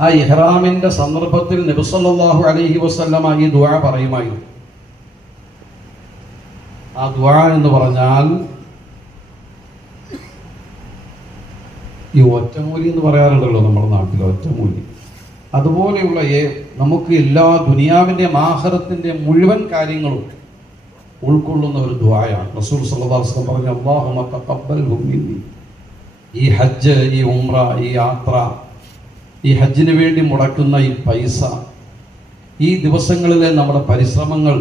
ആ ഇഹ്റാമിന്റെ സന്ദർഭത്തിൽ നബിസല്ലാഹു അലൈഹി വസല്ലമ ഈ ദുആ പറയുമായിരുന്നു. ആ ദുആ എന്ന് പറഞ്ഞാൽ ഈ ഒറ്റമൂലി എന്ന് പറയാറുണ്ടല്ലോ നമ്മുടെ നാട്ടിൽ ഒറ്റമൂലി. അതുപോലെയുള്ള നമുക്ക് എല്ലാ ദുനിയാവിന്റെ ആഹാരത്തിന്റെ മുഴുവൻ കാര്യങ്ങളും ഉൾക്കൊള്ളുന്ന ഒരു ദ്വായാണ് റസൂൽ സല്ലാസ്ലം പറഞ്ഞു അള്ളാഹുമ ഈ ഹജ്ജ് ഈ ഉംറ ഈ യാത്ര ഈ ഹജ്ജിന് വേണ്ടി മുടക്കുന്ന ഈ പൈസ ഈ ദിവസങ്ങളിലെ നമ്മുടെ പരിശ്രമങ്ങൾ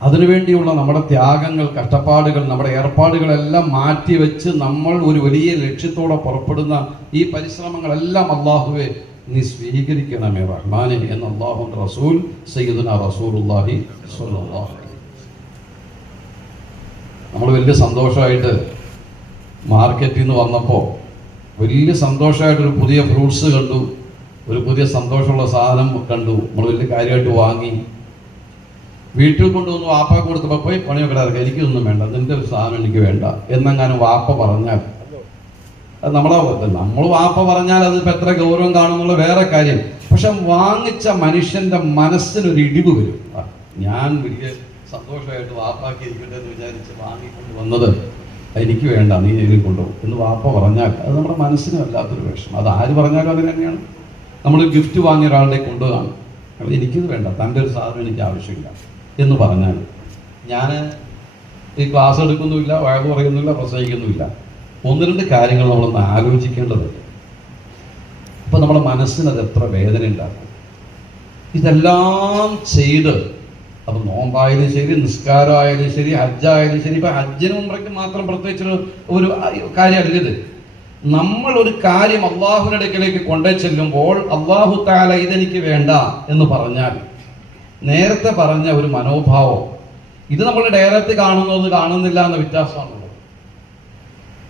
അതിനുവേണ്ടിയുള്ള നമ്മുടെ ത്യാഗങ്ങൾ കഷ്ടപ്പാടുകൾ നമ്മുടെ ഏർപ്പാടുകളെല്ലാം മാറ്റിവെച്ച് നമ്മൾ ഒരു വലിയ ലക്ഷ്യത്തോടെ പുറപ്പെടുന്ന ഈ പരിശ്രമങ്ങളെല്ലാം അള്ളാഹുവെ നീ സ്വീകരിക്കണമേ റഹ്മാനെ എന്ന് അള്ളാഹു റസൂൽ സയ്യിദുന സ്വല്ലല്ലാഹു നമ്മൾ വലിയ സന്തോഷമായിട്ട് മാർക്കറ്റിൽ നിന്ന് വന്നപ്പോൾ വലിയ സന്തോഷമായിട്ടൊരു പുതിയ ഫ്രൂട്ട്സ് കണ്ടു. ഒരു പുതിയ സന്തോഷമുള്ള സാധനം കണ്ടു. നമ്മൾ വലിയ കാര്യമായിട്ട് വാങ്ങി. വീട്ടിൽ കൊണ്ടുവന്ന് വാപ്പ കൊടുത്തപ്പോൾ പോയി പണിയൊക്കെ ഇറക്കുക എനിക്കൊന്നും വേണ്ട. നിന്റെ ഒരു സാധനം എനിക്ക് വേണ്ട എന്നെങ്ങാനും വാപ്പ പറഞ്ഞാൽ അത് നമ്മളെ നമ്മൾ വാപ്പ പറഞ്ഞാൽ അത് ഇപ്പം എത്ര ഗൗരവം കാണുന്നുള്ള വേറെ കാര്യം. പക്ഷെ വാങ്ങിച്ച മനുഷ്യന്റെ മനസ്സിനൊരു ഇടിവ് വരും. ഞാൻ വലിയ സന്തോഷമായിട്ട് വാപ്പാക്കി ഇരിക്കട്ടെ എന്ന് വിചാരിച്ച് വാങ്ങിക്കൊണ്ട് വന്നത് എനിക്ക് വേണ്ട നീ എഴുതി കൊണ്ടുപോകും എന്ന് വാപ്പ പറഞ്ഞാൽ അത് നമ്മുടെ മനസ്സിന് വല്ലാത്തൊരു വിഷമം. അത് ആര് പറഞ്ഞാലും അങ്ങനെ തന്നെയാണ്. നമ്മൾ ഗിഫ്റ്റ് വാങ്ങിയ ഒരാളുടെ കൊണ്ടുപോകാണ്. അപ്പോൾ എനിക്കിത് വേണ്ട തന്റെ ഒരു സാധനം എനിക്ക് ആവശ്യമില്ല എന്ന് പറഞ്ഞാൽ ഞാൻ ഈ ക്ലാസ് എടുക്കുന്നുമില്ല വഴക്ക് പറയുന്നില്ല പ്രസംഗിക്കുന്നുമില്ല. ഒന്ന് രണ്ട് കാര്യങ്ങൾ നമ്മളൊന്ന് ആലോചിക്കേണ്ടതുണ്ട്. അപ്പോൾ നമ്മുടെ മനസ്സിനത് എത്ര വേദന ഉണ്ടാക്കും ഇതെല്ലാം ചെയ്ത് അത് നോമ്പായാലും ശരി നിസ്കാരമായാലും ശരി ഹജ്ജായാലും ശരി. ഇപ്പൊ ഹജ്ജിനും ഉംറയ്ക്ക് മാത്രം പ്രത്യേകിച്ചൊരു ഒരു- കാര്യമല്ല ഇത് നമ്മൾ ഒരു കാര്യം അള്ളാഹുവിന്റെ അടുക്കലേക്ക് കൊണ്ടു ചെല്ലുമ്പോൾ അള്ളാഹു താല ഇതെനിക്ക് വേണ്ട എന്ന് പറഞ്ഞാൽ നേരത്തെ പറഞ്ഞ ഒരു മനോഭാവം. ഇത് നമ്മൾ ഡയറക്റ്റ് കാണുന്നത് കാണുന്നില്ല എന്ന വ്യത്യാസമാണുള്ളത്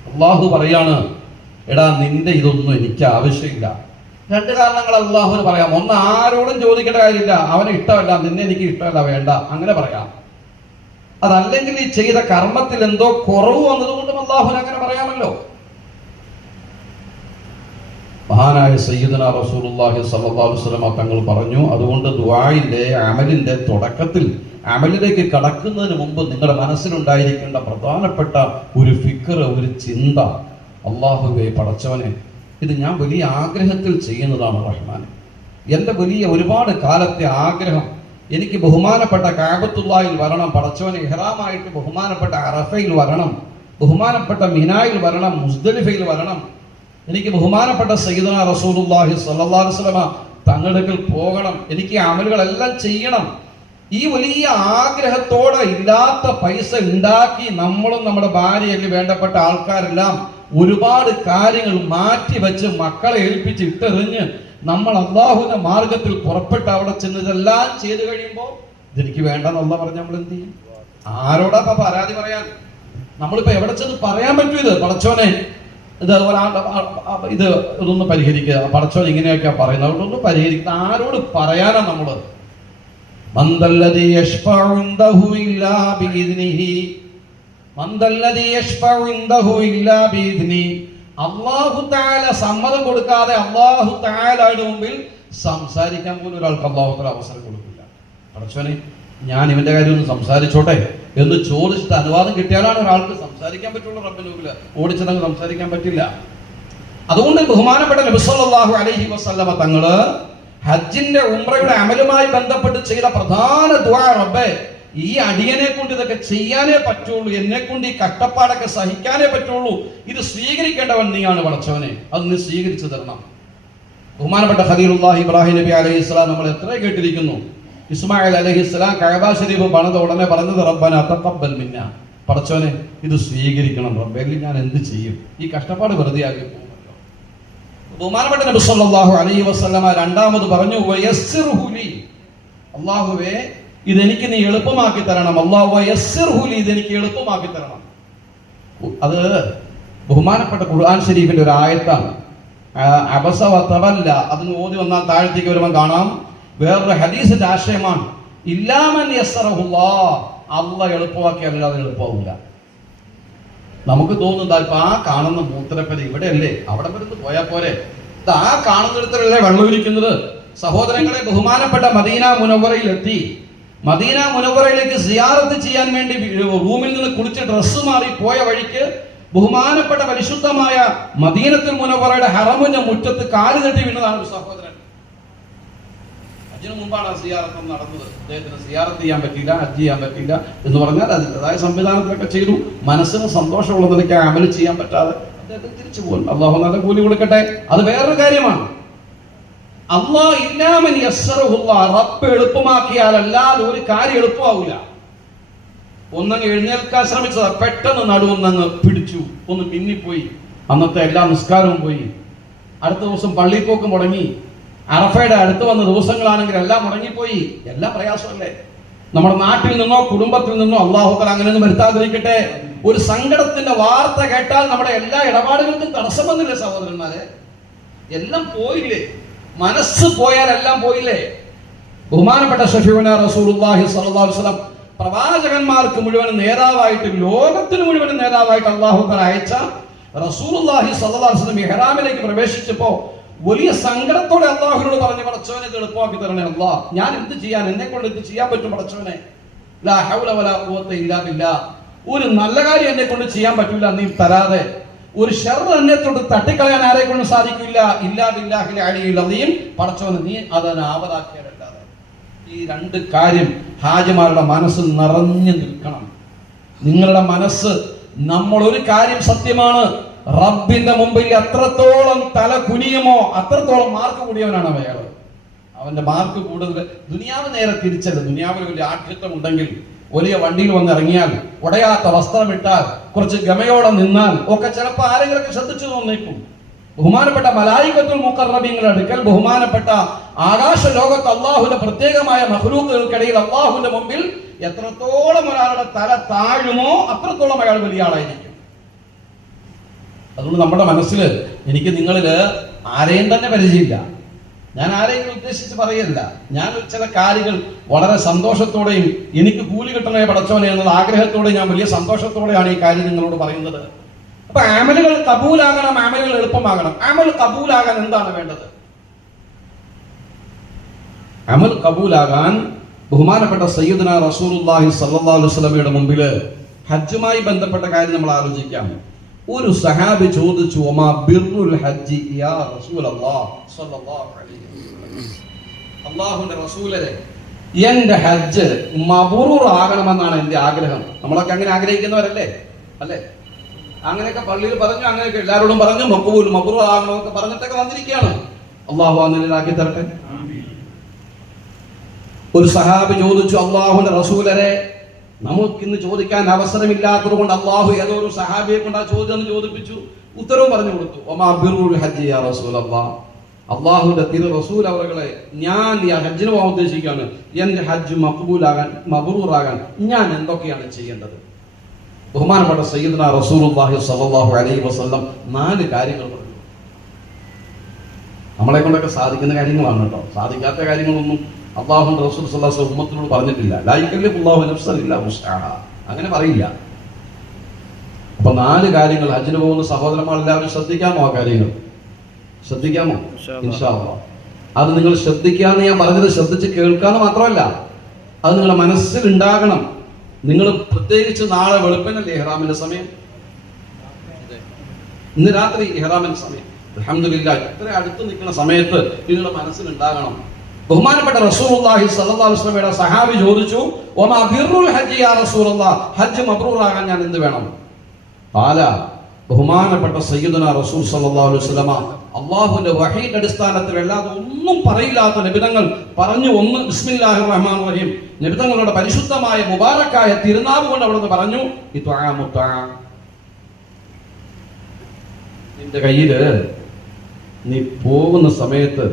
അള്ളാഹു പറയാണ് എടാ നിന്റെ ഇതൊന്നും എനിക്ക് ആവശ്യമില്ല. രണ്ട് കാരണങ്ങൾ അള്ളാഹുവിന് പറയാം. ഒന്ന് ആരോടും ചോദിക്കേണ്ട കാര്യമില്ല. അവന് ഇഷ്ടമല്ല. നിന്നെ എനിക്ക് ഇഷ്ടമല്ല. വേണ്ട. അങ്ങനെ പറയാം. അതല്ലെങ്കിൽ ഈ ചെയ്ത കർമ്മത്തിൽ എന്തോ കുറവ് വന്നതുകൊണ്ടും അള്ളാഹുവിന് അങ്ങനെ പറയാമല്ലോ. മഹാനായ സയ്യിദന റസൂലുള്ളാഹി സലഹുസ്ലമ തങ്ങൾ പറഞ്ഞു അതുകൊണ്ട് ദുആയിന്റെ അമലിന്റെ തുടക്കത്തിൽ അമലിലേക്ക് കടക്കുന്നതിന് മുമ്പ് നിങ്ങളുടെ മനസ്സിലുണ്ടായിരിക്കേണ്ട പ്രധാനപ്പെട്ട ഒരു ഫിക്കർ ഒരു ചിന്ത അള്ളാഹുവെ പടച്ചവനെ ഇത് ഞാൻ വലിയ ആഗ്രഹത്തിൽ ചെയ്യുന്നതാണ് റഹ്മാൻ. എന്റെ വലിയ ഒരുപാട് കാലത്തെ ആഗ്രഹം എനിക്ക് ബഹുമാനപ്പെട്ട കാബത്തുള്ളായിൽ വരണം പടച്ചോനെ ഇഹ്റാമായിട്ട് ബഹുമാനപ്പെട്ട അറഫയിൽ വരണം ബഹുമാനപ്പെട്ട മിനായിൽ വരണം മുസ്ദലിഫയിൽ വരണം. എനിക്ക് ബഹുമാനപ്പെട്ട സയ്യിദന റസൂലുള്ളാഹി സ്വല്ലല്ലാഹു അലൈഹി വസല്ലമ തങ്ങളുടെ പോകണം എനിക്ക് അമലുകളെല്ലാം ചെയ്യണം. ഈ വലിയ ആഗ്രഹത്തോടെ ഇല്ലാത്ത പൈസ ഉണ്ടാക്കി നമ്മളും നമ്മുടെ ഭാര്യയൊക്കെ വേണ്ടപ്പെട്ട ആൾക്കാരെല്ലാം ഒരുപാട് കാര്യങ്ങൾ മാറ്റി വെച്ച് മക്കളെ ഏൽപ്പിച്ച് ഇട്ടെറിഞ്ഞ് നമ്മൾ അള്ളാഹുവിന്റെ മാർഗത്തിൽ പുറപ്പെട്ട് അവിടെ ചെന്ന് ഇതെല്ലാം ചെയ്തു കഴിയുമ്പോൾ ഇതെനിക്ക് വേണ്ടെന്നുള്ള പറഞ്ഞ് നമ്മൾ എന്ത് ചെയ്യും? ആരോടാ പരാതി പറയാൻ? നമ്മളിപ്പോ എവിടെ ചെന്ന് പറയാൻ പറ്റൂ ഇത്? പടച്ചോനെ ഇത് ഇത് ഇതൊന്ന് പരിഹരിക്കുക പടച്ചോൻ ഇങ്ങനെയൊക്കെ പറയുന്നത്. അതുകൊണ്ടൊന്ന് പരിഹരിക്കുക ആരോട് പറയാനാ നമ്മൾ? യശ്ഫഉ താല സമ്മതം കൊടുക്കാതെ അള്ളാഹു താലയുടെ മുമ്പിൽ സംസാരിക്കാൻ പോലും ഒരാൾക്ക് അള്ളാഹുത്തല അവസരം കൊടുക്കില്ല. പടച്ചോനെ ഞാൻ ഇവന്റെ കാര്യം ഒന്ന് സംസാരിച്ചോട്ടെ എന്ന് ചോദിച്ചിട്ട് അനുവാദം കിട്ടിയാലാണ് ഒരാൾക്ക് സംസാരിക്കാൻ പറ്റുള്ളൂ റബ്ബിന് മുമ്പിൽ ഓടിച്ചതങ്ങ് സംസാരിക്കാൻ പറ്റില്ല. അതുകൊണ്ട് ബഹുമാനപ്പെട്ട നബിസ്വല്ലാഹു അലഹി വസല്ലമ തങ്ങൾ ഹജ്ജിന്റെ ഉമ്രയുടെ അമലുമായി ബന്ധപ്പെട്ട് ചെയ്ത പ്രധാന ദുആ റബ്ബേ ഈ അടിയനെ കൊണ്ട് ഇതൊക്കെ ചെയ്യാനേ പറ്റുള്ളൂ എന്നെ കൊണ്ട് ഈ കട്ടപ്പാടൊക്കെ സഹിക്കാനേ പറ്റുള്ളൂ. ഇത് സ്വീകരിക്കേണ്ടവൻ നീയാണ് വളച്ചവനെ അത് നീ സ്വീകരിച്ചു തരണം. ബഹുമാനപ്പെട്ട ഖലീലുല്ലാഹി ഇബ്രാഹിം നബി അലൈഹി സ്വലാം നമ്മൾ എത്ര കേട്ടിരിക്കുന്നു. ഇസ്മായിൽ അലഹി ഇസ്ലാം കഅബ ഷരീഫ് പണിത ഉടനെ പറഞ്ഞത് റബ്ബന തഖബ്ബൽ മിന്ന. പടച്ചോനെ ഇത് സ്വീകരിക്കണം റബ്ബേ. ഞാൻ എന്ത് ചെയ്യും? ഈ കഷ്ടപ്പാട് വെറുതെ ആക്കി ബഹുമാനപ്പെട്ട നബി സല്ലല്ലാഹു അലൈഹി വസല്ലമ രണ്ടാമത് പറഞ്ഞു അള്ളാഹുവേ ഇതെനിക്ക് നീ എളുപ്പമാക്കി തരണം. അള്ളാഹു ഇതെനിക്ക് എളുപ്പമാക്കി തരണം. അത് ബഹുമാനപ്പെട്ട ഖുർആൻ ഷരീഫിന്റെ ഒരു ആയത്താണ്. അബസ അതിന് ഓതി വന്നാൽ താഴത്തേക്ക് വരുമ്പോൾ കാണാം. വേറൊരു ഹദീസിന്റെ ആശയമാണ്. ഇല്ലാമൻ യസ്സറഹുല്ലാ അല്ല. എളുപ്പമാക്കിയാലും അല്ലാതെ എളുപ്പമാവില്ല നമുക്ക് തോന്നുന്നത് ഇപ്പൊ ആ കാണുന്ന മൂത്രപ്പര ഇവിടെയല്ലേ? അവിടെ വരുന്ന് പോയാൽ പോരെ. ദാ ആ കാണുന്നിടത്തല്ലേ വെള്ളമൊഴിക്കുന്നത് സഹോദരങ്ങളെ ബഹുമാനപ്പെട്ട മദീന മുനവറയിൽ എത്തി മദീന മുനവറയിലേക്ക് സിയാറത്ത് ചെയ്യാൻ വേണ്ടി റൂമിൽ നിന്ന് കുളിച്ച് ഡ്രസ്സ് മാറി പോയ വഴിക്ക് ബഹുമാനപ്പെട്ട പരിശുദ്ധമായ മദീനത്തിൽ മുനവറയുടെ ഹറമുന്ന മുറ്റത്ത് കാൽ തട്ടി വീണതാണ് ഒരു സഹോദരൻ. ഹജ്ജിന് മുമ്പാണ് ആ സിയാറത്ത് നടന്നത്. അദ്ദേഹത്തിന് സിയാറത്ത് ചെയ്യാൻ പറ്റിയില്ല ഹജ്ജ് ചെയ്യാൻ പറ്റിയില്ല എന്ന് പറഞ്ഞാൽ അതിന്റെതായ സംവിധാനത്തിലൊക്കെ ചെയ്തു. മനസ്സിന് സന്തോഷമുള്ള നിലയ്ക്ക് അമൽ ചെയ്യാൻ പറ്റാതെ അദ്ദേഹത്തിന് തിരിച്ചു പോകും അള്ളാഹു നല്ല കൂലി കൊടുക്കട്ടെ. അത് വേറൊരു കാര്യമാണ്. അള്ളാഹ് ഇല്ലാമൻ യസ്സറുഹുള്ള റബ്ബ് എളുപ്പമാക്കിയാലല്ലാതെ ഒരു കാര്യം എളുപ്പമാവില്ല ഒന്നങ്ങ് എഴുന്നേൽക്കാൻ ശ്രമിച്ചതാ. പെട്ടെന്ന് നടുവൊന്നങ്ങ് പിടിച്ചു. ഒന്ന് പിന്നിപ്പോയി അന്നത്തെ എല്ലാ നിസ്കാരവും പോയി. അടുത്ത ദിവസം പള്ളിപ്പോക്ക് മുടങ്ങി. അറഫയുടെ അടുത്ത് വന്ന ദിവസങ്ങളാണെങ്കിൽ എല്ലാം മുടങ്ങിപ്പോയി. എല്ലാ പ്രയാസമല്ലേ? നമ്മുടെ നാട്ടിൽ നിന്നോ കുടുംബത്തിൽ നിന്നോ അള്ളാഹുത്തല അങ്ങനെയൊന്നും വരുത്താതിരിക്കട്ടെ. ഒരു സങ്കടത്തിന്റെ വാർത്ത കേട്ടാൽ നമ്മുടെ എല്ലാ ഇടപാടുകൾക്കും തടസ്സം വന്നില്ലേ സഹോദരന്മാരെ? എല്ലാം പോയില്ലേ? മനസ്സ് പോയാൽ എല്ലാം പോയില്ലേ? ബഹുമാനപ്പെട്ട ഷഫീബന അലൈഹി വസല്ലം പ്രവാചകന്മാർക്ക് മുഴുവൻ നേതാവായിട്ട് ലോകത്തിന് മുഴുവൻ നേതാവായിട്ട് അള്ളാഹു തആല അയച്ച അലൈഹി വസല്ലം ഇഹ്റാമിലേക്ക് പ്രവേശിച്ചപ്പോ വലിയ സങ്കടത്തോടെ അള്ളാഹുനോട് പറഞ്ഞു പടച്ചവനെ എളുപ്പമാക്കി തരണേ അള്ളാഹ് ഞാൻ എന്ത് ചെയ്യാൻ എന്നെ കൊണ്ട് എന്ത് ചെയ്യാൻ പറ്റും പടച്ചവനെ? ഒരു നല്ല കാര്യം എന്നെ കൊണ്ട് ചെയ്യാൻ പറ്റില്ല നീ തരാതെ. ഒരു ഷെറർ എന്നെ തൊട്ട് തട്ടിക്കളയാൻ ആരെ കൊണ്ട് സാധിക്കില്ല ഇല്ലാതില്ലാഹിലെ അളിയും പടച്ചവന് നീ അതിനെ ആവതാക്കിയാലല്ലാതെ ഈ രണ്ട് കാര്യം ഹാജിമാരുടെ മനസ്സ് നിറഞ്ഞു നിൽക്കണം. നിങ്ങളുടെ മനസ്സ് നമ്മൾ ഒരു കാര്യം സത്യമാണ്. റബ്ബിന്റെ മുമ്പിൽ എത്രത്തോളം തല കുനിയുമോ അത്രത്തോളം മാർക്ക് കൂടിയവനാണ് അയാൾ. അവന്റെ മാർക്ക് കൂടുതൽ. ദുനിയാവ് നേരെ തിരിച്ചത് ദുനിയാവിൽ വലിയ ആഠ്യത്വം ഉണ്ടെങ്കിൽ വലിയ വണ്ടിയിൽ വന്ന് ഇറങ്ങിയാൽ ഉടയാത്ത വസ്ത്രമിട്ടാൽ കുറച്ച് ഗമയോടെ നിന്നാൽ ഒക്കെ ചിലപ്പോൾ ആരെങ്കിലൊക്കെ ശ്രദ്ധിച്ചു തോന്നിക്കും. ബഹുമാനപ്പെട്ട മലായികത്തുൽ മുക്കറബിങ്ങളുടെ അടുക്കൽ ബഹുമാനപ്പെട്ട ആകാശ ലോകത്ത് അള്ളാഹുവിന്റെ പ്രത്യേകമായ മഹ്ലൂക്കുകൾക്കിടയിൽ അള്ളാഹുവിന്റെ മുമ്പിൽ എത്രത്തോളം ഒരാളുടെ തല താഴുമോ അത്രത്തോളം അയാൾ വലിയ ആളായിരിക്കും. അതുകൊണ്ട് നമ്മുടെ മനസ്സിൽ എനിക്ക് നിങ്ങളിൽ ആരെയും തന്നെ പരിചയമില്ല. ഞാൻ ആരെയും ഉദ്ദേശിച്ച് പറയല്ല. ഞാൻ ചില കാര്യങ്ങൾ വളരെ സന്തോഷത്തോടെയും എനിക്ക് കൂലി കിട്ടണേ പടച്ചോനെ എന്നുള്ള ആഗ്രഹത്തോടെ ഞാൻ വലിയ സന്തോഷത്തോടെയാണ് ഈ കാര്യം നിങ്ങളോട് പറയുന്നത്. അപ്പൊ ആമലുകൾ കബൂലാകണം ആമലുകൾ എളുപ്പമാകണം. ആമൽ കബൂലാകാൻ എന്താണ് വേണ്ടത്? അമൽ കബൂലാകാൻ ബഹുമാനപ്പെട്ട സയ്യിദ്ന റസൂലുള്ളാഹി സ്വല്ലല്ലാഹു അലൈഹി വസല്ലമയുടെ മുമ്പിൽ ഹജ്ജുമായി ബന്ധപ്പെട്ട കാര്യം നമ്മൾ ആലോചിക്കാം. ഒരു സഹാബി ചോദിച്ചു ഒമാ ബിർറുൽ ഹജ്ജി യാ റസൂലല്ലാഹ് സ്വല്ലല്ലാഹു അലൈഹി വസല്ലം. അല്ലാഹുവിന്റെ റസൂലരെ എന്റെ ഹജ്ജ് മബറൂർ ആകണമെന്നാണ് എന്റെ ആഗ്രഹം. നമ്മളൊക്കെ അങ്ങനെ ആഗ്രഹിക്കുന്നവരല്ലേ? അല്ലേ? അങ്ങനെയൊക്കെ പള്ളിയിൽ പറഞ്ഞു അങ്ങനെയൊക്കെ എല്ലാവരോടും പറഞ്ഞു മക്കൂൽ മബറൂർ ആകണമെന്നൊക്കെ പറഞ്ഞിട്ടൊക്കെ വന്നിരിക്കുകയാണ്. അള്ളാഹു അങ്ങനെ തരട്ടെ? ഒരു സഹാബി ചോദിച്ചു അള്ളാഹുന്റെ റസൂലരെ നമുക്കിന്ന് ചോദിക്കാൻ അവസരമില്ലാത്തത് കൊണ്ട് അള്ളാഹു ഏതോ ഒരു സഹാബിയെ കൊണ്ട് ആ ചോദ്യം ചോദിപ്പിച്ചു. ഉത്തരവും പറഞ്ഞു കൊടുത്തു. ഒമാ ബിറുൽ യാ റസൂൽ തിരു റസൂൽ അവരുകളെ ഞാൻ ഈ ഹജ്ജിന് പോകാൻ ഉദ്ദേശിക്കുകയാണ്. എന്റെ ഹജ്ജ് മക്ബൂലാകാൻ മബറൂറാകാൻ ഞാൻ എന്തൊക്കെയാണ് ചെയ്യേണ്ടത്? ബഹുമാനപ്പെട്ട സയ്യിദ്ന റസൂലുള്ളാഹി സ്വല്ലല്ലാഹു അലൈഹി വസ്ലം നാല് കാര്യങ്ങൾ പറഞ്ഞു. നമ്മളെ കൊണ്ടൊക്കെ സാധിക്കുന്ന കാര്യങ്ങളാണ് കേട്ടോ. സാധിക്കാത്ത കാര്യങ്ങളൊന്നും അള്ളാഹു റസൂൽ സല്ലാസ് ഉമ്മത്തിനോട് പറഞ്ഞിട്ടില്ല. ലായിക്കല്ലേ അള്ളാഹു നഫ്സല്ല മുസ്താഹ അങ്ങനെ പറയില്ല. അപ്പൊ നാല് കാര്യങ്ങൾ ഹജ്ജിന് പോകുന്ന സഹോദരന്മാർ എല്ലാവരും ശ്രദ്ധിക്കാമോ ആ കാര്യങ്ങൾ? ശ്രദ്ധിക്കാമോ? ഇൻഷാ അല്ലാഹ്. അത് നിങ്ങൾ ശ്രദ്ധിക്കാന്ന് ഞാൻ പറഞ്ഞത് ശ്രദ്ധിച്ച് കേൾക്കാന്ന് മാത്രമല്ല. അത് നിങ്ങളുടെ മനസ്സിൽ ഉണ്ടാകണം. നിങ്ങൾ പ്രത്യേകിച്ച് നാളെ വെളുപ്പിനല്ലേ ഇഹ്റാമിന്റെ സമയം? ഇന്ന് രാത്രി ഇഹ്റാമിന്റെ സമയം. അലഹമില്ല ഇത്ര അടുത്ത് നിൽക്കുന്ന സമയത്ത് നിങ്ങളുടെ മനസ്സിൽ ഉണ്ടാകണം. ബഹുമാനപ്പെട്ട അലൈഹി വസല്ലമയുടെ സഹാബി ചോദിച്ചു ഒമാ ബിർറുൽ ഹജ്ജ് യാ റസൂലുള്ളാഹ് ഹജ്ജ് മബ്രൂറാകാൻ ഞാൻ എന്ത് വേണം? പാല ബഹുമാനപ്പെട്ട സയ്യിദുന റസൂൽ സല്ലല്ലാഹു അലൈഹി വസല്ലമ അള്ളാഹുവിന്റെ വഹീന്റെ അടിസ്ഥാനത്തിൽ അല്ലാതെ ഒന്നും പറയില്ലാത്ത നിബിതങ്ങൾ പറഞ്ഞു ഒന്ന് ബിസ്മില്ലാഹിർ റഹ്മാൻ റഹീം. നിബിതങ്ങളുടെ പരിശുദ്ധമായ മുബാറക്കായ തിരുനാവ് കൊണ്ട് അവിടുന്ന് പറഞ്ഞു. നിന്റെ കയ്യിൽ നീ പോകുന്ന സമയത്ത്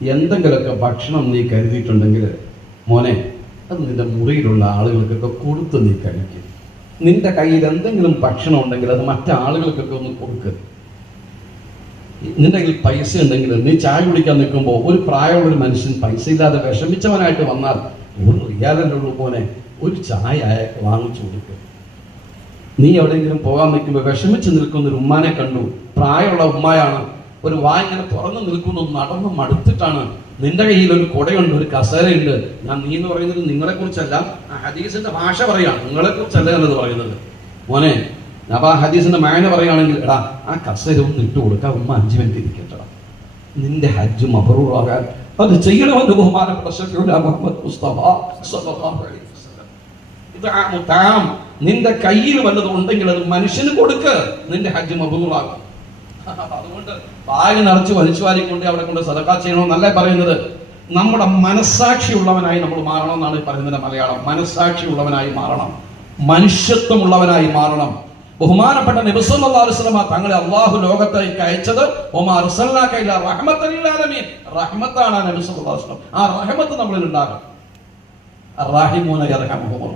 എന്തെങ്കിലുമൊക്കെ ഭക്ഷണം നീ കരുതിയിട്ടുണ്ടെങ്കിൽ മോനെ അത് നിന്റെ മുറിയിലുള്ള ആളുകൾക്കൊക്കെ കൊടുത്ത് നീ കഴിക്കും. നിന്റെ കയ്യിൽ എന്തെങ്കിലും ഭക്ഷണം ഉണ്ടെങ്കിൽ അത് മറ്റാളുകൾക്കൊക്കെ ഒന്ന് കൊടുക്കുക നിന്റെ കയ്യിൽ പൈസ ഉണ്ടെങ്കിൽ നീ ചായ കുടിക്കാൻ നിൽക്കുമ്പോൾ ഒരു പ്രായമുള്ള ഒരു മനുഷ്യൻ പൈസ ഇല്ലാതെ വിഷമിച്ചവനായിട്ട് വന്നാൽ ഒരു റിയാലല്ലേ ഉള്ളൂ പോലെ ഒരു ചായ വാങ്ങിച്ചു കൊടുക്കുക നീ എവിടെയെങ്കിലും പോകാൻ നിൽക്കുമ്പോൾ വിഷമിച്ച് നിൽക്കുന്ന ഒരു ഉമ്മാനെ കണ്ടു. പ്രായമുള്ള ഉമ്മായാണ്. ഒരു വാ ഇങ്ങനെ തുറന്നു നിൽക്കുന്നു നടന്നു മടുത്തിട്ടാണ്. നിന്റെ കയ്യിൽ ഒരു കുടയുണ്ട് ഒരു കസേരയുണ്ട്. ഞാൻ നീ എന്ന് പറയുന്നത് നിങ്ങളെ കുറിച്ചല്ല ആ ഹദീസിന്റെ ഭാഷ പറയാണ് നിങ്ങളെ കുറിച്ചല്ല എന്നത് പറയുന്നത്. മോനെ അപ്പൊ ആ ഹദീസിന്റെ മായന പറയുകയാണെങ്കിൽ എടാ ആ കസേര ഒന്ന് ഇട്ട് കൊടുക്കാം ഉമ്മ അഞ്ചു മിനിറ്റ് ഇരിക്കട്ടെ നിന്റെ ഹജ്ജ് മബറൂറാകാൻ അത് ചെയ്യണമെന്ന് ബഹുമാനപ്പെട്ട മുഹമ്മദ് മുസ്തഫ. നിന്റെ കയ്യിൽ വല്ലതും ഉണ്ടെങ്കിൽ അത് മനുഷ്യന് കൊടുക്ക്. നിന്റെ ഹജ്ജ് മബറൂറാകും. അതുകൊണ്ട് ബാഗ് നിറച്ച് വലിച്ചു വാരിക്കൊണ്ട് അവിടെ കൊണ്ട് സദക്ക ചെയ്യണമെന്നല്ല പറയുന്നത് നമ്മുടെ മനസ്സാക്ഷി ഉള്ളവനായി നമ്മൾ മാറണം എന്നാണ് പറയുന്നത് മലയാളം. മനസ്സാക്ഷി ഉള്ളവനായി മാറണം. മനുഷ്യത്വമുള്ളവനായി മാറണം. ബഹുമാനപ്പെട്ട നബിസ്വല്ലാസ്ലമ തങ്ങളെ അള്ളാഹു ലോകത്തേക്ക് അയച്ചത് റഹ്മത്താണ് ആ റഹ്മത്ത് നമ്മളിൽ ഉണ്ടാകും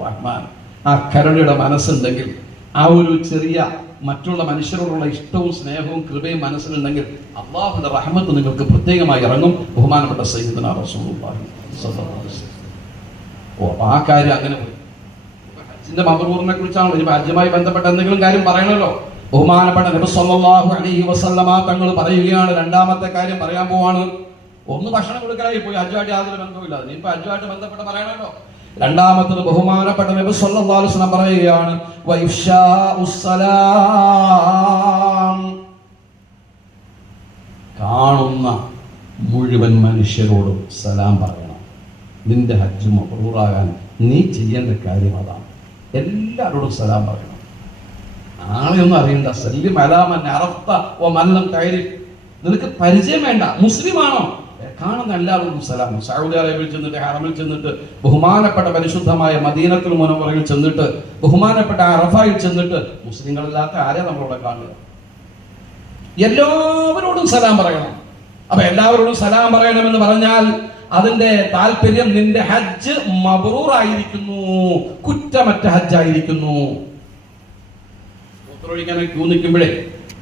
റഹ്മാൻ. ആ കരുണയുടെ മനസ്സുണ്ടെങ്കിൽ ആ ഒരു ചെറിയ മറ്റുള്ള മനുഷ്യരോടുള്ള ഇഷ്ടവും സ്നേഹവും കൃപയും മനസ്സിലുണ്ടെങ്കിൽ അള്ളാഹുന്റെ റഹ്മത്ത് നിങ്ങൾക്ക് പ്രത്യേകമായി ഇറങ്ങും. ബഹുമാനപ്പെട്ട സൈന്യത്തിന്. ഓ അപ്പൊ ആ കാര്യം അങ്ങനെ ഹജ്ജിന്റെ മബറൂറിനെ കുറിച്ചാണല്ലോ. ഇനി ഹജ്ജുമായി ബന്ധപ്പെട്ട എന്തെങ്കിലും കാര്യം പറയണല്ലോ ബഹുമാനപ്പെട്ട നബി സല്ലല്ലാഹു അലൈഹി വസല്ലമ തങ്ങൾ പറയുകയാണ്. രണ്ടാമത്തെ കാര്യം പറയാൻ പോവാണ്. ഒന്ന് ഭക്ഷണം കൊടുക്കലായി പോയി. ഹജ്ജുമായിട്ട് യാതൊരു ബന്ധവുമില്ല. ഇനിയിപ്പോ ഹജ്ജുമായിട്ട് ബന്ധപ്പെട്ട് പറയണമല്ലോ. രണ്ടാമത്തത് ബഹുമാനപ്പെട്ട നബി സല്ലല്ലാഹു അലൈഹി വസല്ലം പറയുകയാണ് കാണുന്ന മുഴുവൻ മനുഷ്യരോടും സലാം പറയണം. നിന്റെ ഹജ്ജ് മബ്രൂറാകാൻ നീ ചെയ്യേണ്ട കാര്യം അതാണ്. എല്ലാവരോടും സലാം പറയണം. ആളെയൊന്നും അറിയണ്ട. സല്യം അലാമൻ അറഫ്ത ഓ മല്ലം തൈരി നിനക്ക് പരിചയം വേണ്ട. മുസ്ലിമാണോ? കാണുന്ന എല്ലാവർക്കും സലാം. സൗദി അറേബ്യയിൽ ചെന്നിട്ട് ഹറമിൽ ചെന്നിട്ട് ബഹുമാനപ്പെട്ട പരിശുദ്ധമായ മദീനത്തിൽ മുനവറയിൽ ചെന്നിട്ട് ബഹുമാനപ്പെട്ട അറഫായിൽ ചെന്നിട്ട് മുസ്ലിങ്ങളല്ലാത്ത ആരെ നമ്മളവിടെ കാണുക? എല്ലാവരോടും സലാം പറയണം. അപ്പൊ എല്ലാവരോടും സലാം പറയണമെന്ന് പറഞ്ഞാൽ അതിന്റെ താല്പര്യം നിന്റെ ഹജ്ജ് മബറൂർ ആയിരിക്കുന്നു കുറ്റമറ്റ ഹജ്ജായിരിക്കുന്നു. ഒഴിക്കാനായി ക്യൂ നിൽക്കുമ്പോഴേ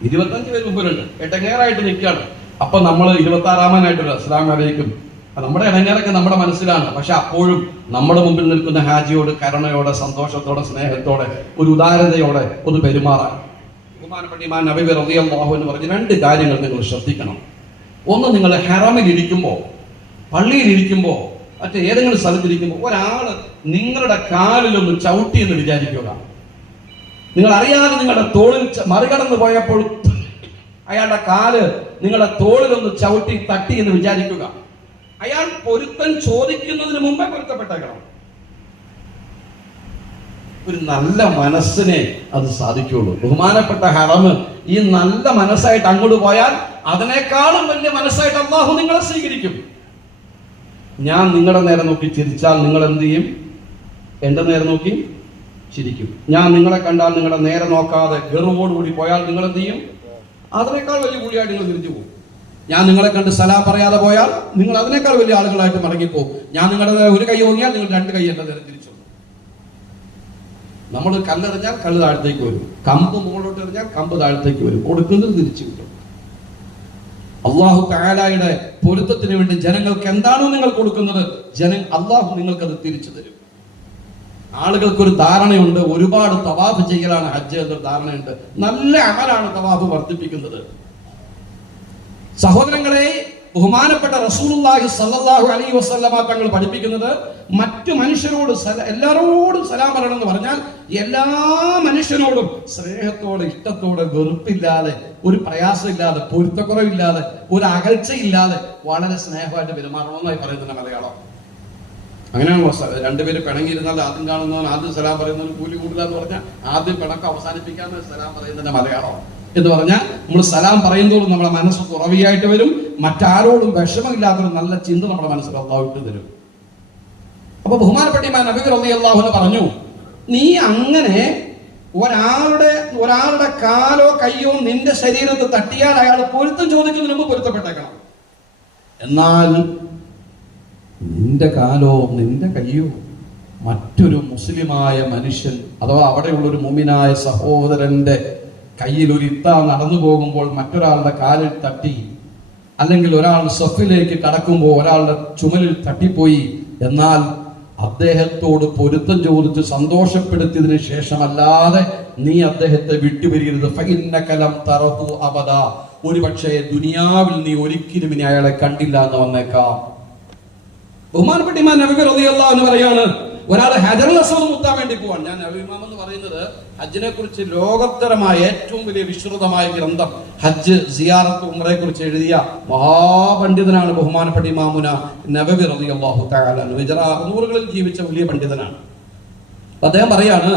ഇരുപത്തഞ്ച് പേര് മുമ്പിലുണ്ട്. എട്ടങ്ങേറായിട്ട് നിൽക്കുകയാണ്. അപ്പൊ നമ്മൾ ഇരുപത്തി ആറാമനായിട്ടൊരു അസ്ലാം വലൈക്കും നമ്മുടെ ഇടങ്ങേറൊക്കെ നമ്മുടെ മനസ്സിലാണ്. പക്ഷെ അപ്പോഴും നമ്മുടെ മുമ്പിൽ നിൽക്കുന്ന ഹാജിയോട് കരുണയോടെ സന്തോഷത്തോടെ സ്നേഹത്തോടെ ഒരു ഉദാരതയോടെ ഒന്ന് പെരുമാറാൻ. ബഹുമാനപ്പെട്ടിമാൻ നബി റളിയല്ലാഹു എന്ന് പറഞ്ഞ് രണ്ട് കാര്യങ്ങൾ നിങ്ങൾ ശ്രദ്ധിക്കണം. ഒന്ന് നിങ്ങൾ ഹറമിൽ ഇരിക്കുമ്പോൾ പള്ളിയിൽ ഇരിക്കുമ്പോൾ മറ്റേ ഏതെങ്കിലും സ്ഥലത്തിരിക്കുമ്പോൾ ഒരാൾ നിങ്ങളുടെ കാലിലൊന്ന് ചവിട്ടി എന്ന് വിചാരിക്കുക. നിങ്ങൾ അറിയാതെ നിങ്ങളുടെ തോളിൽ മറികടന്ന് പോയപ്പോൾ അയാളുടെ കാൽ നിങ്ങളുടെ തോളിലൊന്ന് ചവിട്ടി തട്ടി എന്ന് വിചാരിക്കുക. അയാൾ പൊരുത്തൻ ചോദിക്കുന്നതിന് മുമ്പേ പൊരുത്തപ്പെട്ടേക്കണം. ഒരു നല്ല മനസ്സിനെ അത് സാധിക്കുള്ളൂ. ബഹുമാനപ്പെട്ട ഹറമ് ഈ നല്ല മനസ്സായിട്ട് അങ്ങോട്ട് പോയാൽ അതിനേക്കാളും വലിയ മനസ്സായിട്ട് അള്ളാഹു നിങ്ങളെ സ്വീകരിക്കും. ഞാൻ നിങ്ങളുടെ നേരെ നോക്കി ചിരിച്ചാൽ നിങ്ങൾ എന്ത് ചെയ്യും? എന്റെ നേരെ നോക്കി ചിരിക്കും. ഞാൻ നിങ്ങളെ കണ്ടാൽ നിങ്ങളുടെ നേരെ നോക്കാതെ ഗർവോടുകൂടി പോയാൽ നിങ്ങൾ എന്ത് ചെയ്യും? അതിനേക്കാൾ വലിയ കൂടിയായിട്ട് നിങ്ങൾ തിരിച്ചു പോകും. ഞാൻ നിങ്ങളെ കണ്ട് സലാം പറയാതെ പോയാൽ നിങ്ങൾ അതിനേക്കാൾ വലിയ ആളുകളായിട്ട് മടങ്ങിപ്പോകും ഞാൻ നിങ്ങളുടെ ഒരു കൈ ഓങ്ങിയാൽ നിങ്ങൾ രണ്ട് കൈ എന്റെ നേരെ തിരിച്ചു നമ്മൾ കല്ലെറിഞ്ഞാൽ കല്ല് താഴത്തേക്ക് വരും. കമ്പ് മുകളിലോട്ട് എറിഞ്ഞാൽ കമ്പ് താഴത്തേക്ക് വരും. കൊടുക്കുന്നത് തിരിച്ചു കിട്ടും. അള്ളാഹു കാലായുടെ പൊരുത്തത്തിന് വേണ്ടി ജനങ്ങൾക്ക് എന്താണോ നിങ്ങൾ കൊടുക്കുന്നത് ജനങ്ങൾ അള്ളാഹു നിങ്ങൾക്കത് തിരിച്ചു തരും. ആളുകൾക്കൊരു ധാരണയുണ്ട് ഒരുപാട് തവാഫ് ചെയ്യലാണ് ഹജ്ജ് എന്നൊരു ധാരണയുണ്ട്. നല്ല അമലാണ് തവാഫ് വർദ്ധിപ്പിക്കുന്നത്. സഹോദരങ്ങളെ ബഹുമാനപ്പെട്ട റസൂലുള്ളാഹി സല്ലല്ലാഹു അലൈഹി വസല്ലമ തങ്ങൾ പഠിപ്പിക്കുന്നത് മറ്റു മനുഷ്യരോട് എല്ലാവരോടും സലാം പറയണം എന്ന് പറഞ്ഞാൽ എല്ലാ മനുഷ്യരോടും സ്നേഹത്തോടെ ഇഷ്ടത്തോടെ വെറുപ്പില്ലാതെ ഒരു പ്രയാസമില്ലാതെ പൊരുത്തക്കുറവില്ലാതെ ഒരു അകൽച്ചയില്ലാതെ വളരെ സ്നേഹമായിട്ട് പെരുമാറണമെന്നായി പറയുന്നുണ്ട് മലയാളം. അങ്ങനെയാണല്ലോ സ- രണ്ടുപേര് പിണങ്ങിയിരുന്നാൽ ആദ്യം കാണുന്നവൻ ആദ്യം സലാം പറയുന്നവൻ കൂലി കൂടുതൽ എന്ന് പറഞ്ഞാൽ ആദ്യം പിണക്ക് അവസാനിപ്പിക്കാൻ സലാം പറയുന്നതിന്റെ മലയാളം എന്ന് പറഞ്ഞാൽ നമ്മൾ സലാം പറയുന്നതോടും നമ്മുടെ മനസ്സ് കുറവിയായിട്ട് വരും. മറ്റാരോടും വിഷമമില്ലാത്തൊരു നല്ല ചിന്ത നമ്മുടെ മനസ്സിൽ അള്ളാഹുട്ട് തരും. അപ്പൊ ബഹുമാനപ്പെട്ട നബി റബി റളിയല്ലാഹു പറഞ്ഞു നീ അങ്ങനെ ഒരാളുടെ ഒരാളുടെ കാലോ കയ്യോ നിന്റെ ശരീരത്ത് തട്ടിയാൽ അയാൾ പൊരുത്തം ചോദിക്കുന്നതിന് മുമ്പ് പൊരുത്തപ്പെട്ടേക്കണം. എന്നാൽ നിന്റെ കാലോ നിന്റെ കയ്യോ. മറ്റൊരു മുസ്ലിമായ മനുഷ്യൻ അഥവാ അവിടെയുള്ള ഒരു മുമിനായ സഹോദരന്റെ കയ്യിൽ ഒരു ഇത്ത നടന്നു പോകുമ്പോൾ മറ്റൊരാളുടെ കാലിൽ തട്ടി അല്ലെങ്കിൽ ഒരാൾ സഫിലേക്ക് കടക്കുമ്പോൾ ഒരാളുടെ ചുമലിൽ തട്ടിപ്പോയി എന്നാൽ അദ്ദേഹത്തോട് പൊരുത്തം ചോദിച്ച് സന്തോഷപ്പെടുത്തിയതിനു ശേഷമല്ലാതെ നീ അദ്ദേഹത്തെ വിട്ടുപിരിയരുത്. ഫഇന്നക ലം തറഹു അബദ. ഒരുപക്ഷെ ദുനിയാവിൽ നീ ഒരിക്കലും ഇനി അയാളെ കണ്ടില്ല എന്ന് വന്നേക്കാം. ബഹുമാനപ്പെട്ട ഇമാം നബി റളിയല്ലാഹു എന്ന് പറയാണ് ഒരാൾ ഹജറുൽ അസ്വദ് മുത്താൻ വേണ്ടി പോവാൻ ഞാൻ നബി ഇമാം എന്ന് പറയുന്നത് ഹജ്ജിനെ കുറിച്ച് ലോകോത്തരമായ ഏറ്റവും വലിയ വിശ്രുതമായ ഗ്രന്ഥം ഹജ്ജ് സിയാറത്ത് ഉംറയെ കുറിച്ച് എഴുതിയ മഹാപണ്ഡിതനാണ് ബഹുമാനപ്പെട്ട ഇമാമുന നബവി റളിയല്ലാഹു തആല. ഹിജറ അറുന്നൂറുകളിൽ ജീവിച്ച വലിയ പണ്ഡിതനാണ്. അദ്ദേഹം പറയാണ്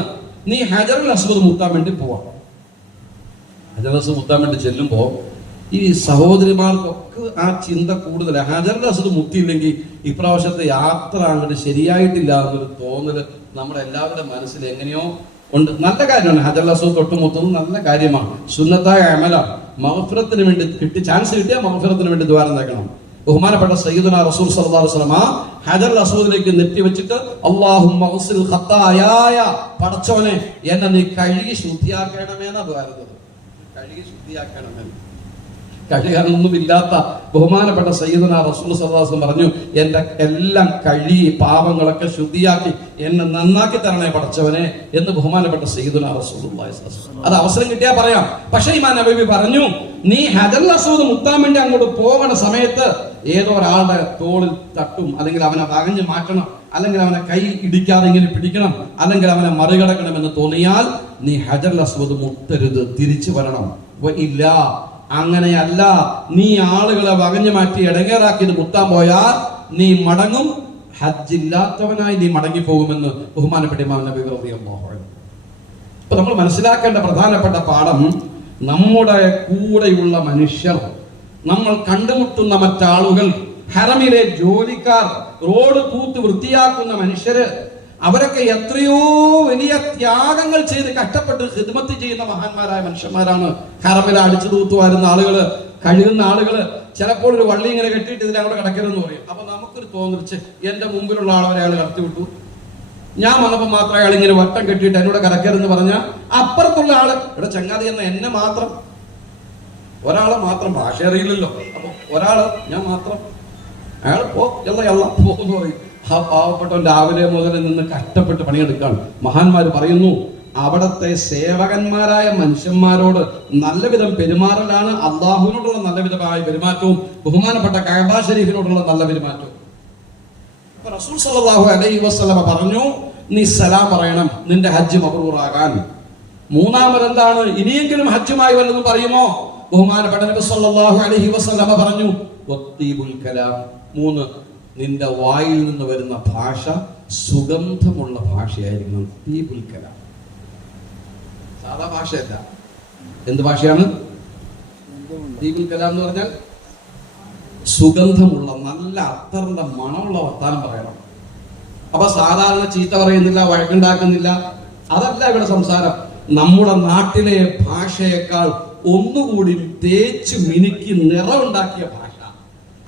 നീ ഹജറുൽ അസ്വദ് മുത്താൻ വേണ്ടി പോവാ. ഹജറുൽ അസ്വദ് മുത്താൻ വേണ്ടി ചെല്ലുമ്പോ ഈ സഹോദരിമാർക്കൊക്കെ ആ ചിന്ത കൂടുതൽ ഹാജറിന്റെ അസുഖം മുത്തിയില്ലെങ്കിൽ ഇപ്രാവശ്യത്തെ യാത്ര അങ്ങോട്ട് ശരിയായിട്ടില്ല എന്നൊരു തോന്നൽ നമ്മുടെ എല്ലാവരുടെ മനസ്സിൽ എങ്ങനെയോ ഉണ്ട്. നല്ല കാര്യമാണ്. ഹാജറിന്റെ അസുഖം തൊട്ട് മുത്തുന്നത് നല്ല കാര്യമാണ്. സുന്നത്തായ അമല മഹഫിറത്തിന് വേണ്ടി കിട്ടി ചാൻസ് കിട്ടിയാൽ മഹഫിറത്തിന് വേണ്ടി ദ്വാരം നൽകണം ബഹുമാനപ്പെട്ട സയ്യിദുന റസൂൽ സല്ലല്ലാഹു അലൈഹി വസല്ലമ ഹജർ അസ്വദിലേക്ക് നെറ്റി വെച്ചിട്ട് അല്ലാഹുമ്മ ഗ്സിൽ ഖത്തായായ പടച്ചോനെ എന്നെ നീ കഴുകി ശുദ്ധിയാക്കണമെന്നാ പറയുന്നത് കഴുകി ശുദ്ധിയാക്കണമെന്ന് കഴുകാനൊന്നുമില്ലാത്ത ബഹുമാനപ്പെട്ട സയ്യിദുന റസൂൽ സദാസം പറഞ്ഞു എന്റെ എല്ലാം കഴി പാപങ്ങളൊക്കെ ശുദ്ധിയാക്കി എന്നെ നന്നാക്കി തരണേ പടച്ചവനെ എന്ന് ബഹുമാനപ്പെട്ട സയ്യിദുന റസൂൽ അത് അവസരം കിട്ടിയാ പറയാം. പക്ഷേ ഇമാൻ നബി പറഞ്ഞു നീ ഹജൽ അസൂദ് വേണ്ടി അങ്ങോട്ട് പോകണ സമയത്ത് ഏതോ ഒരാളുടെ തോളിൽ തട്ടും അല്ലെങ്കിൽ അവനെ വകഞ്ഞു മാറ്റണം അല്ലെങ്കിൽ അവനെ കൈ ഇടിക്കാതെ ഇങ്ങനെ പിടിക്കണം അല്ലെങ്കിൽ അവനെ മറികടക്കണം എന്ന് തോന്നിയാൽ നീ ഹജർ അസ്വദ് മുത്തരുത് തിരിച്ചു വരണം. ഇല്ല അങ്ങനെയല്ല നീ ആളുകളെ വകഞ്ഞു മാറ്റി ഇടങ്ങേറാക്കിയത് മുത്താൻ പോയാൽ നീ മടങ്ങും. ഹജ്ജില്ലാത്തവനായി നീ മടങ്ങി പോകുമെന്ന് ബഹുമാനപ്പെട്ട ഇമാം നബി ഇപ്പൊ നമ്മൾ മനസ്സിലാക്കേണ്ട പ്രധാനപ്പെട്ട പാഠം നമ്മുടെ കൂടെയുള്ള മനുഷ്യർ നമ്മൾ കണ്ടുമുട്ടുന്ന മറ്റാളുകൾ ഹറമിലെ ജോലിക്കാർ റോഡ് തൂത്ത് വൃത്തിയാക്കുന്ന മനുഷ്യര് അവരൊക്കെ എത്രയോ വലിയ ത്യാഗങ്ങൾ ചെയ്ത് കഷ്ടപ്പെട്ട് ഹിദ്മത്ത് ചെയ്യുന്ന മഹാന്മാരായ മനുഷ്യന്മാരാണ്. ഹറമിൽ അടിച്ചു തൂത്തുവാരുന്ന ആളുകൾ കഴുകുന്ന ആളുകൾ. ചിലപ്പോൾ ഒരു വള്ളി ഇങ്ങനെ കെട്ടിയിട്ട് ഇതിലവിടെ കിടക്കരുതെന്ന് പറയും. അപ്പൊ നമുക്കൊരു തോന്നിച്ച് എന്റെ മുമ്പിലുള്ള ആളവരെ അയാൾ കടത്തി വിട്ടു. ഞാൻ വന്നപ്പോൾ മാത്രം അയാൾ ഇങ്ങനെ വട്ടം കെട്ടിയിട്ട് എന്നോട് കിടക്കരുതെന്ന് പറഞ്ഞ അപ്പുറത്തുള്ള ആൾ ഇവിടെ ചങ്ങാതി എന്ന എന്നെ മാത്രം. ഒരാളെ മാത്രം ഭാഷ അറിയില്ലല്ലോ അപ്പൊ ഒരാൾ ഞാൻ മാത്രം. അയാൾ പോ എല്ലാം എല്ല പോ എന്ന് പറയും. പാവപ്പെട്ടവൻ രാവിലെ മുതൽ നിന്ന് കഷ്ടപ്പെട്ട് പണിയെടുക്കാണ് മഹാന്മാര് പറയുന്നു അവിടത്തെ സേവകന്മാരായ മനുഷ്യന്മാരോട് നല്ലവിധം പെരുമാറലാണ് അള്ളാഹുവിനോടുള്ള നല്ല വിധമായ പെരുമാറ്റവും ബഹുമാനപ്പെട്ട കഅബ ഷരീഫിനോടുള്ള നല്ല പെരുമാറ്റവും റസൂൽ സല്ലല്ലാഹു അലൈഹി വസല്ലമ പറഞ്ഞു നീ സലാം പറയണം നിന്റെ ഹജ്ജ് മബ്രൂറാകാൻ മൂന്നാമത് എന്താണ് ഇനിയെങ്കിലും ഹജ്ജുമായി വല്ലതും പറയുമോ? ബഹുമാനപ്പെട്ട നബി സല്ലല്ലാഹു അലൈഹി വസല്ലമ പറഞ്ഞു കലാം. മൂന്ന് നിന്റെ വായിൽ നിന്ന് വരുന്ന ഭാഷ സുഗന്ധമുള്ള ഭാഷയായിരിക്കണം. തീബുൽ കലാം സാധാ ഭാഷയല്ല. എന്ത് ഭാഷയാണ്? കലാം എന്ന് പറഞ്ഞാൽ സുഗന്ധമുള്ള നല്ല അത്തറിന്റെ മണമുള്ള വർത്താനം പറയണം. അപ്പൊ സാധാരണ ചീത്ത പറയുന്നില്ല വഴക്കുണ്ടാക്കുന്നില്ല. അതല്ല ഇവിടെ സംസാരം. നമ്മുടെ നാട്ടിലെ ഭാഷയേക്കാൾ ഒന്നുകൂടി തേച്ച് മിനുക്കി നിറമുണ്ടാക്കിയ ഭാഷ.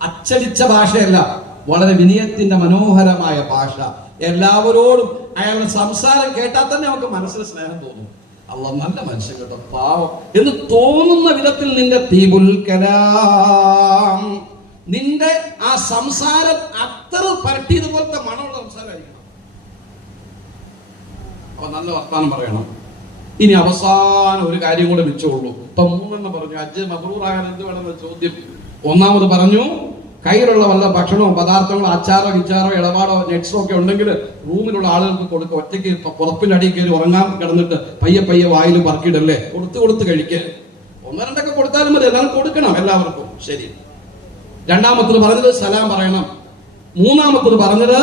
അച്ചടിച്ച ഭാഷയല്ല. വളരെ വിനയത്തിന്റെ മനോഹരമായ ഭാഷ. എല്ലാവരോടും അയാളുടെ സംസാരം കേട്ടാൽ തന്നെ നമുക്ക് മനസ്സിൽ സ്നേഹം തോന്നും. അല്ല നല്ല മനുഷ്യൻ കേട്ടോ പാവം. എന്ന് തോന്നുന്ന വിധത്തിൽ നിന്റെ തീപുൽ കലാം. നിന്റെ ആ സംസാരം അത്ര പരട്ടിയതുപോലത്തെ മണമുള്ള സംസാരമായിരിക്കണം. അപ്പൊ നല്ല വർത്താനം പറയണം. ഇനി അവസാനം ഒരു കാര്യം കൂടെ മിച്ചമുള്ളൂ. ഇപ്പൊ മൂന്നെണ്ണം പറഞ്ഞു. അജ്ജ് മബ്രൂറാകാൻ എന്ത് വേണമെന്ന ചോദ്യം? ഒന്നാമത് പറഞ്ഞു കയ്യിലുള്ള വല്ല ഭക്ഷണവും പദാർത്ഥങ്ങളോ അച്ചാറോ വിച്ചാറോ ഇടപാടോ നെറ്റ്സോ ഒക്കെ ഉണ്ടെങ്കിൽ റൂമിലുള്ള ആളുകൾക്ക് കൊടുക്കുക ഒറ്റയ്ക്ക് പുറപ്പിന്റെ അടിയിൽ കയറി ഉറങ്ങാൻ കിടന്നിട്ട് പയ്യെ പയ്യെ വായിൽ പറക്കിയിടല്ലേ? കൊടുത്തു കൊടുത്ത് കഴിക്കുക ഒന്നോ രണ്ടൊക്കെ കൊടുത്താലും മതി. എന്നാലും കൊടുക്കണം എല്ലാവർക്കും. ശരി. രണ്ടാമത്തത് പറഞ്ഞത് സലാം പറയണം. മൂന്നാമത്തത് പറഞ്ഞത്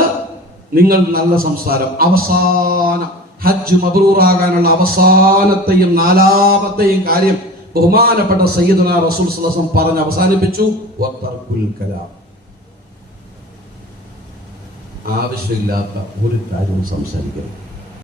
നിങ്ങൾ നല്ല സംസാരം. അവസാനം ഹജ്ജ് മബ്രൂറാകാനുള്ള അവസാനത്തെയും നാലാമത്തെയും കാര്യം ബഹുമാനപ്പെട്ട സയ്യിദുന റസൂൽ സലസം പറഞ്ഞ് അവസാനിപ്പിച്ചു. ആവശ്യമില്ലാത്ത ഒരു കാര്യവും സംസാരിക്കരുത്.